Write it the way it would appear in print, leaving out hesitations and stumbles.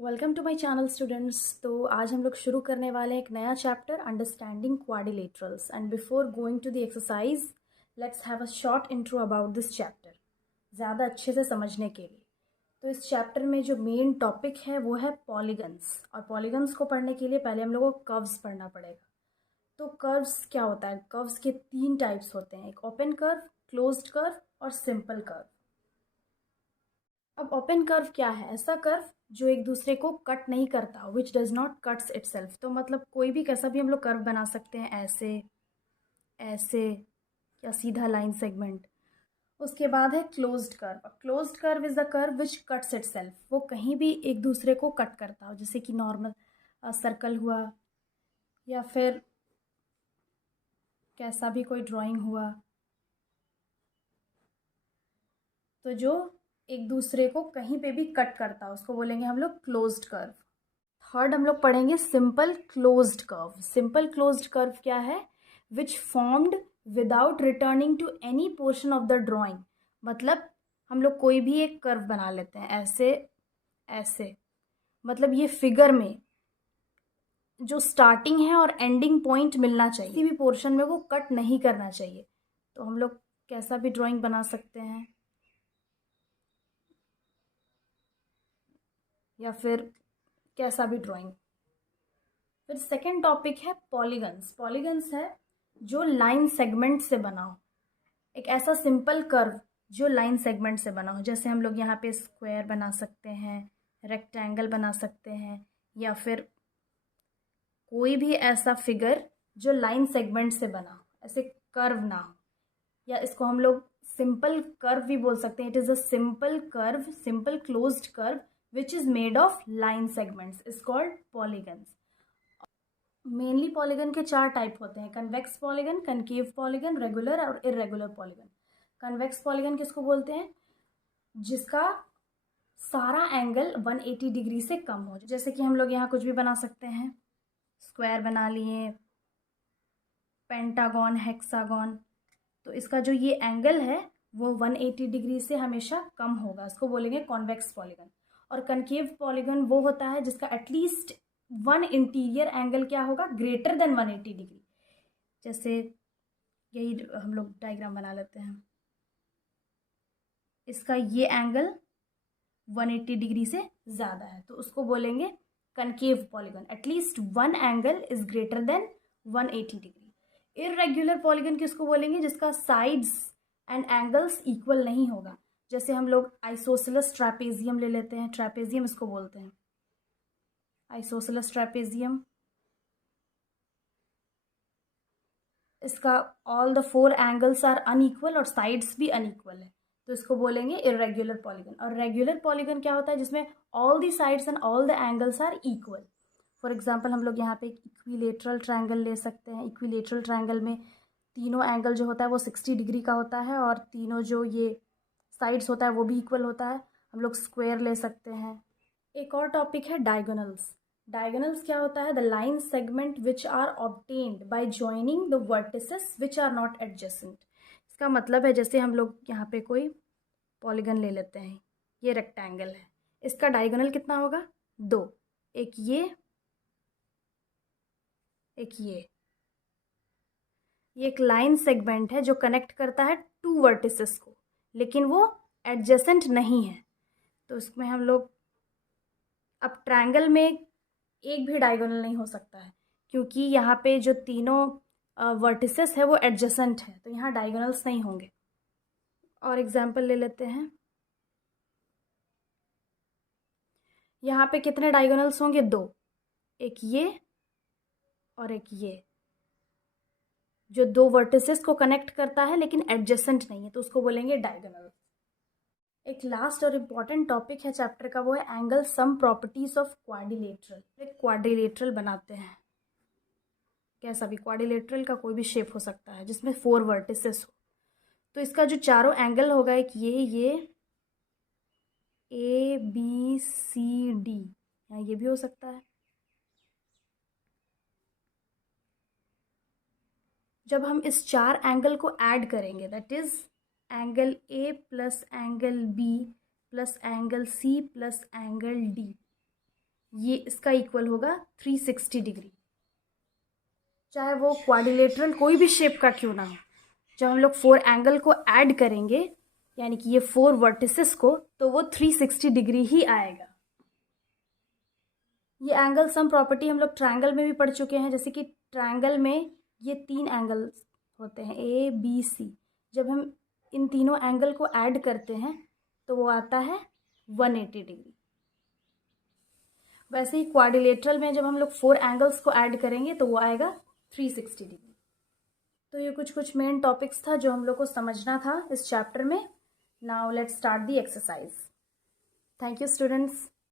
Welcome to my channel students. तो आज हम लोग शुरू करने वाले हैं एक नया chapter understanding quadrilaterals. And before going to the exercise let's have a short intro about this chapter, ज़्यादा अच्छे से समझने के लिए। तो इस चैप्टर में जो मेन टॉपिक है वो है पॉलीगन्स, और पॉलीगन्स को पढ़ने के लिए पहले हम लोग को कर्व्स पढ़ना पड़ेगा। तो कर्व्स क्या होता है? कर्व्स के तीन टाइप्स होते हैं, एक ओपन कर्व, क्लोज्ड कर्व और सिंपल कर्व। अब ओपन कर्व क्या है? ऐसा कर्व जो एक दूसरे को कट नहीं करता, which does not cuts itself. तो मतलब कोई भी कैसा भी हम लोग कर्व बना सकते हैं, ऐसे ऐसे या सीधा लाइन सेगमेंट। उसके बाद है closed curve. Closed curve is the curve which cuts itself, वो कहीं भी एक दूसरे को कट करता हो, जैसे कि नॉर्मल सर्कल हुआ या फिर कैसा भी कोई ड्राइंग हुआ, तो जो एक दूसरे को कहीं पे भी कट करता है उसको बोलेंगे हम लोग क्लोज्ड कर्व। थर्ड हम लोग पढ़ेंगे simple closed curve. Simple closed curve क्या है? Which formed without returning to any portion of the drawing. मतलब हम लोग कोई भी एक कर्व बना लेते हैं, ऐसे ऐसे, मतलब ये फिगर में जो स्टार्टिंग है और एंडिंग पॉइंट मिलना चाहिए, किसी भी पोर्शन में वो कट नहीं करना चाहिए। तो हम लोग कैसा भी ड्राइंग बना सकते हैं, या फिर कैसा भी ड्राइंग। फिर सेकेंड टॉपिक है पॉलीगन्स। पॉलीगन्स है जो लाइन सेगमेंट से बना हो, एक ऐसा सिंपल कर्व जो लाइन सेगमेंट से बना हो। जैसे हम लोग यहाँ पे स्क्वायर बना सकते हैं, रेक्टेंगल बना सकते हैं, या फिर कोई भी ऐसा फिगर जो लाइन सेगमेंट से बना हो, ऐसे कर्व ना हो, या इसको हम लोग सिंपल कर्व भी बोल सकते हैं। It is a simple curve, simple closed curve which is made of line segments is called polygons. Mainly polygon के चार टाइप होते हैं, convex polygon, concave polygon, regular और इरेगुलर पॉलीगन। कन्वेक्स पॉलीगन किसको बोलते हैं? जिसका सारा एंगल 180 डिग्री से कम हो। जैसे कि हम लोग यहाँ कुछ भी बना सकते हैं, स्क्वायर बना लिए, पेंटागन, हेक्सागन। तो इसका जो ये एंगल है वो 180 डिग्री से हमेशा कम होगा, इसको बोलेंगे कॉन्वेक्स पॉलीगन। और कनकेव पॉलीगन वो होता है जिसका एटलीस्ट वन इंटीरियर एंगल क्या होगा, ग्रेटर देन 180 डिग्री। जैसे यही हम लोग डायग्राम बना लेते हैं, इसका ये एंगल 180 डिग्री से ज़्यादा है, तो उसको बोलेंगे concave polygon. At least one angle is greater than 180 degree. Irregular polygon किसको बोलेंगे? जिसका साइड्स एंड एंगल्स इक्वल नहीं होगा। जैसे हम लोग आइसोसेलेस ट्रैपेजियम ले लेते हैं, ट्रैपेजियम इसको बोलते हैं, आइसोसेलेस ट्रैपेजियम। इसका all the four angles are unequal और साइड्स भी अनइक्वल है, तो इसको बोलेंगे इरेगुलर पॉलीगन। और रेगुलर पॉलीगन क्या होता है? जिसमें all the sides and all the angles are equal. For example हम लोग यहाँ पे एक इक्विलेटरल ट्रायंगल ले सकते हैं। इक्विलेटरल ट्रायंगल में तीनों एंगल जो होता है वो 60 डिग्री का होता है, और तीनों जो ये साइड्स होता है वो भी इक्वल होता है। हम लोग स्क्वायर ले सकते हैं। एक और टॉपिक है डायगोनल्स। डायगोनल्स क्या होता है? The line segment which are obtained by joining the vertices which are not adjacent. इसका मतलब है जैसे हम लोग यहाँ पे कोई पॉलीगन ले लेते हैं, ये रेक्टेंगल है, इसका डायगोनल कितना होगा? 2। एक ये, एक ये एक लाइन सेगमेंट है जो कनेक्ट करता है टू वर्टिसेस को, लेकिन वो एडजेसेंट नहीं है। तो इसमें हम लोग, अब ट्रायंगल में एक भी डायगोनल नहीं हो सकता है, क्योंकि यहाँ पे जो तीनों वर्टिसेस है वो एडजेसेंट है, तो यहाँ डायगोनल्स नहीं होंगे। और एग्जांपल ले लेते हैं, यहाँ पे कितने डायगोनल्स होंगे? 2। एक ये और एक ये, जो दो वर्टिसेस को कनेक्ट करता है लेकिन एडजेसेंट नहीं है, तो उसको बोलेंगे डायगोनल। एक लास्ट और इम्पॉर्टेंट टॉपिक है चैप्टर का, वो है angle sum properties of quadrilateral. एक क्वाड्रिलेटरल बनाते हैं, कैसा भी क्वाड्रिलेटरल का कोई भी शेप हो सकता है जिसमें 4 वर्टिसेस हो। तो इसका जो चारों एंगल होगा, एक ये ABCD, या ये भी हो सकता है। जब हम इस 4 एंगल को ऐड करेंगे, that is angle A plus angle B plus angle C plus angle D, ये इसका इक्वल होगा 360 डिग्री। चाहे वो क्वाड्रिलेटरल कोई भी शेप का क्यों ना हो, जब हम लोग 4 एंगल को ऐड करेंगे यानी कि ये 4 वर्टिसेस को, तो वो 360 डिग्री ही आएगा। ये एंगल सम प्रॉपर्टी हम लोग ट्रायंगल में भी पढ़ चुके हैं। जैसे कि ट्रायंगल में ये 3 एंगल होते हैं ए बी सी। जब हम इन तीनों एंगल को ऐड करते हैं तो वो आता है 180 डिग्री। वैसे ही क्वाड्रिलेटरल में जब हम लोग 4 एंगल्स को ऐड करेंगे तो वो आएगा 360 डिग्री। तो ये कुछ मेन टॉपिक्स था जो हम लोग को समझना था इस चैप्टर में। Now let's start the exercise. Thank you students.